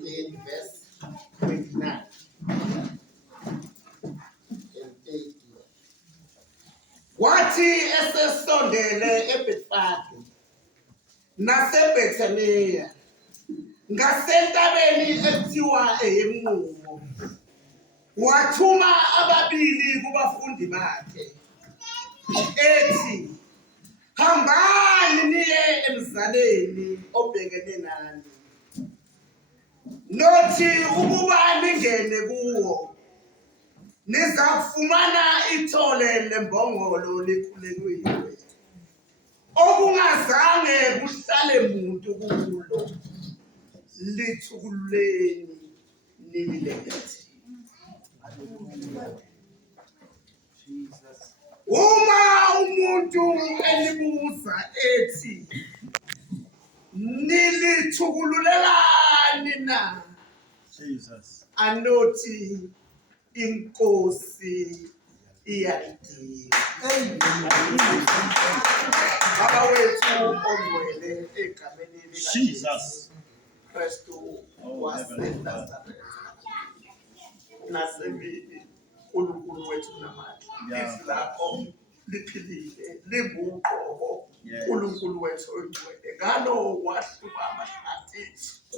28 verse 29 and 30. Wathi esesondele eBethfage naseBethaniya ngasentabeni ethiwa eyeNqubo, wathuma ababili kubafundi bakhe ethi, hambani niye emzaleni obhekene nani, nothi ukuba ningene kuwo nizafumana ithole lembongolo likhulekile, okungazange kuhlale muntu kulo, lithukuleni nililethe. Uma umuntu elibuza ethi nilithukululelani na, Jesus, anothi inkosi iyayidinga. Baba wethu ongcwele egameni likaJesu Kristu waseNazaretha, nasemini uNkulunkulu wethu namandla, izwi lakho liphilile linguqobo, uNkulunkulu wethu ongcwele, ngalo wahluba amahlathi,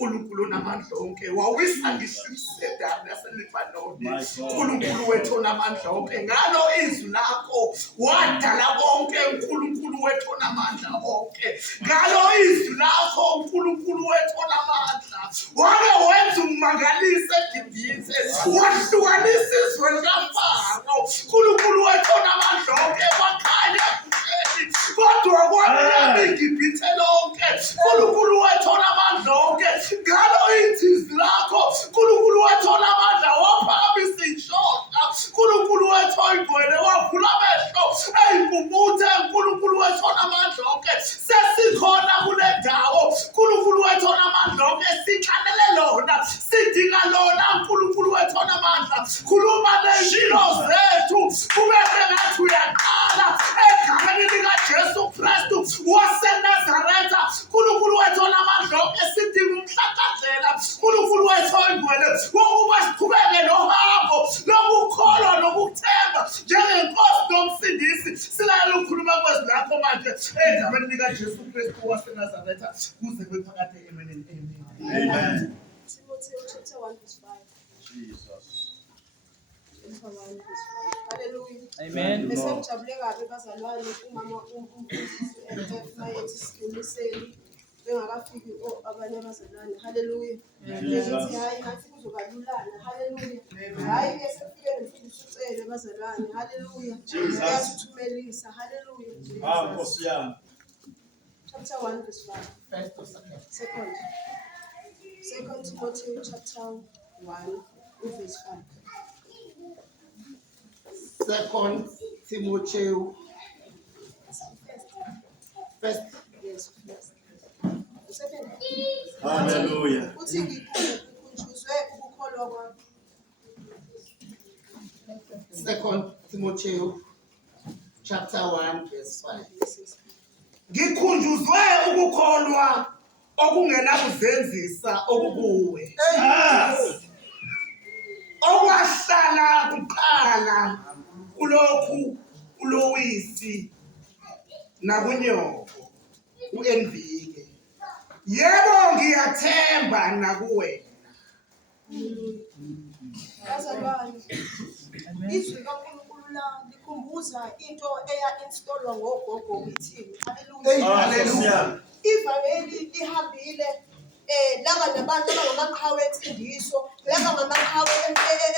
uNkulunkulu namandla onke, wawisa ngisho isedari yaseLibanoni, uNkulunkulu wethu namandla onke, ngalo izwi lakho wadala konke, uNkulunkulu wethu namandla onke, ngalo izwi lakho uNkulunkulu wethu namandla, wake wenza umangalise eGibhithe, wahlukanisa izwe likaFaro, uNkulunkulu wethu namandla onke, wakhanya ebukhweni, kodwa kwamnyama iGibhithe lonke, uNkulunkulu wethu namandla onke, ngalo izwi lakho uNkulunkulu wethu namandla waphakamisa inhlonhla, uNkulunkulu wethu oyingcwele wavula amehlo eyimpumputhe, uNkulunkulu wethu namandla onke, sesikhona kule ndawo, uNkulunkulu wethu namandla onke, sixanele lona, sidinga lona, uNkulunkulu wethu namandla, khuluma nempilo zethu, ubeke ngathi uyaqala egameni likaJesu Kristu waseNazaretha, uNkulunkulu wethu namandla onke, sidinga umhlakazela, uNkulunkulu wethu oyingcwele, wokuba siqhubeke nohambo lokukholwa nokuthemba njengenkosi nomsindisi, silalela ukukhuluma kwezwi lakho manje egameni likaJesu Kristu waseNazaretha kuze kube phakade. Amen and amen. Amen. Timothy chapter 1 verse 5. Jesus. Hallelujah. Amen. Besengijabule kabi bazalwane umama umfundisi emayethu siqiniseni bengakafiki abanye abazalwane. Hallelujah. Ngithi hayi ngathi kuzobalulana. Hallelujah. Hayi bese kufike nemfundisi ucele bazalwane. Hallelujah. Uyasithumelisa. Hallelujah. Nkosi yami. Chapter 1 verse 5. First or second? Second Timothy chapter 1 verse 5. Second Timothy. First. Yes, first. Second. Hallelujah. Uthi ngikhunjuzwe ukukholwa kwakho. Second Timothy chapter 1 verse 5. Ngikhunjuzwe ukukholwa okungenakuzenzisa okukuwe, okwahlala kuqala kulokhu ulowisi nakunyoko uenvike. Yebo ngiyathemba nakuwena. Bazalwane, izwi kaNkulunkulu likhumbuza into eya-installwa ngogogo wethini. Hallelujah. Ivangeli lihambile laba nabantu abangamaqhawe ensindiso, laba ngamaqhawe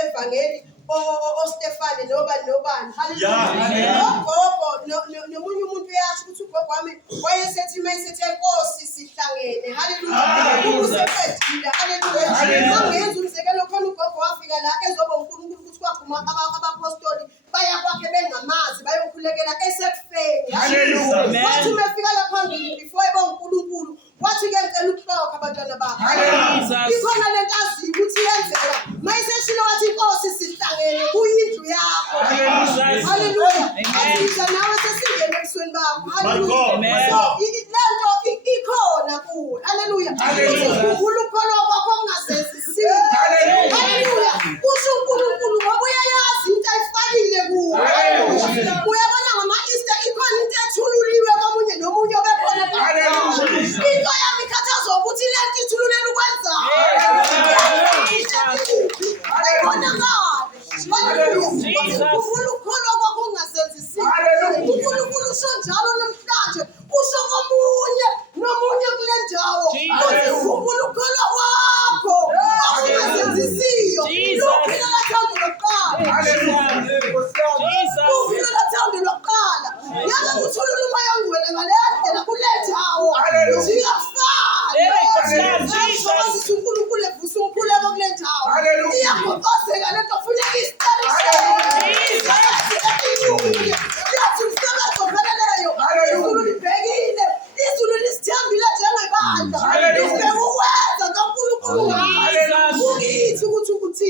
evangeli oStefane nobani. Hallelujah. Ogogo nomunye umuntu uyasho ukuthi ugogo wami wayesethi mayisethi Nkosi sihlangene. Hallelujah. Useqedile. Hallelujah. Mangenza umzekelo khona ugogo wafika la ezoba uNkulunkulu ukuthi kwaphuma abapostoli baya kwakhe bengamazi bayokhulekela esekufeni. Hallelujah. Wathi umefika la phambili before eba uNkulunkulu wathi ke ngicela ukuhlokha abantwana bakho. Ikhona lento aziyo ukuthi yenzeka mayiseshilo wathi Nkosi sihlangene kuyindlu yakho. Hallelujah. Asiza nawe sesingene ebusweni bakho. Hallelujah. So lento ikhona kuwe. Hallelujah. Ukukholwa kwakho kungazenzi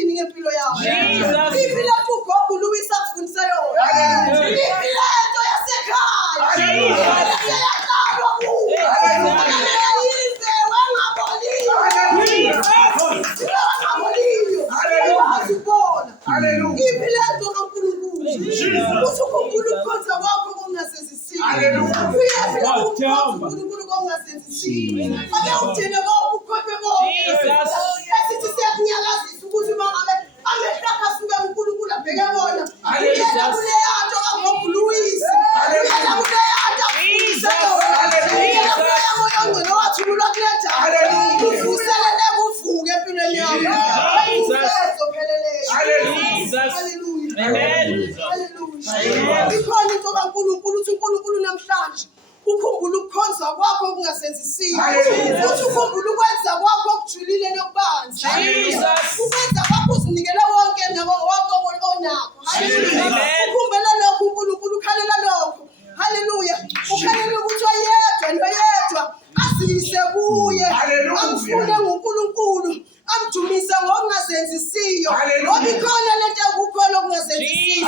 uthini ngempilo yakho. Iphi lento ugogo uLuwisa akufundise yona. Iphi lento yasekhaya. Iphi yaqalwa kuwe. Yize wangaboliyo. Wangaboliyo. Iphi lento kaNkulunkulu. Uthi ukhumbula ukukhonza kwakho kungasenzisile. Uyafika ukukhonza uNkulunkulu kungasenzisile. Ake ugcine ukhokhe konke. Esithi siyakunyakazisa ukuthi uma ngabe amehlo akho asuke uNkulunkulu abheke bona. Uyela kule yanto kagogo Luwisa. Uyela kule yanto akufundise yona. Uyela kule moya ongcwele wathulwa kule njalo. Uvuselele kuvuke empilweni yakho. Hallelujah. Ikhona into kaNkulunkulu uthi uNkulunkulu namhlanje ukhumbula ukukhonza kwakho okungasenzisile. Uthi ukhumbula ukwenza kwakho okujulile nokubanzi. Ukwenza kwakho uzinikele wonke nabo wonke onakho. Ukhumbula lokho uNkulunkulu ukhalela lokho. Hallelujah. Ukhalela ukuthi oyedwa asiyise kuye. Amfune ngoNkulunkulu. Amdumise ngokungasenzisiyo. Ngoba ikhona lento ekukholwa okungasenzisiyo.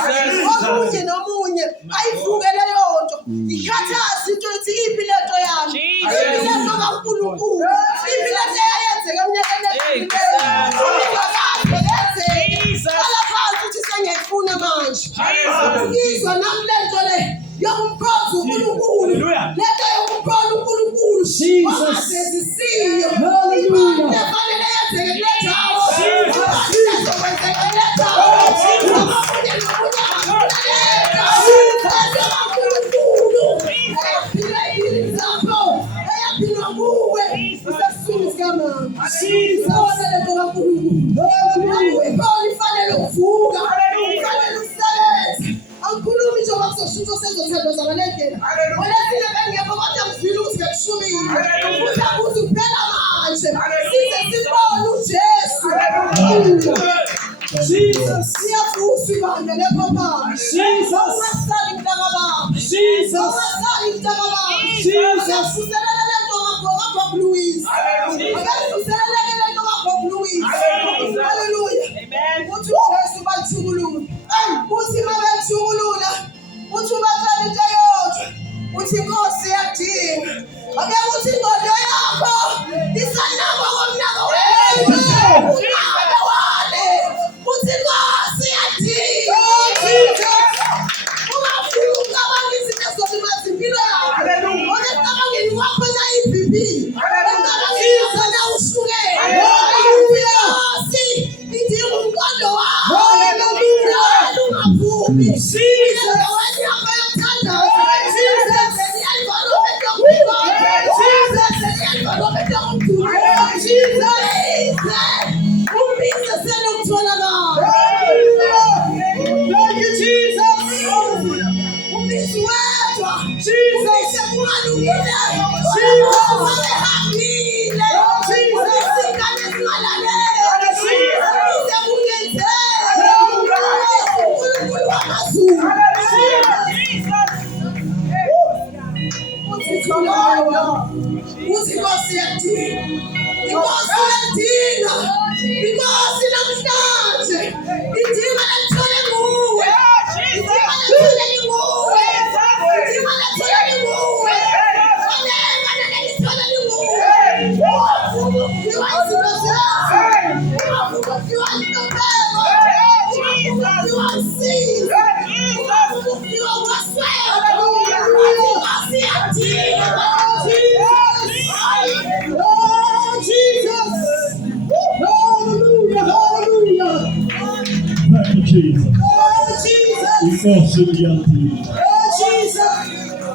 Omunye nomunye ayivukele yonto. Ikhathazi into ethi iphi lento yami. Iphi lento kaNkulunkulu. Iphi lento eyenzeka eminyakeni edlule. Qala phansi uthi sengiyifuna manje. Izwa nami lento le yokumkhonza uNkulunkulu. Lento yokumkhonza uNkulunkulu. Okungasenzisiyo. Ibandla fanele yenzeke kule ndawo. Jesus,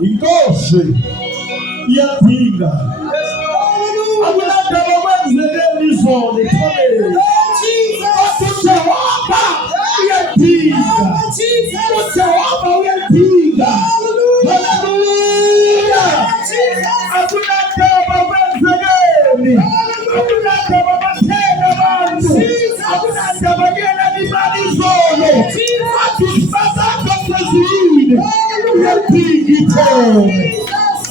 Ikoshe yatinga akulanda bakwenzele izolo thole Jehova uyatinga Jehova uyatinga haleluya akulanda bakwenzele akulanda babathela abantu akulanda bagena imali izolo akusibazaka kwezini uyatinga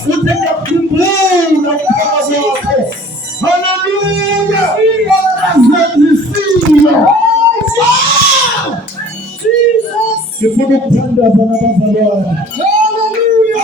utakukhumbula ukukholwa kwakho. Hallelujah. ngifuna ukuthandaza nabazalwane. Haleluya.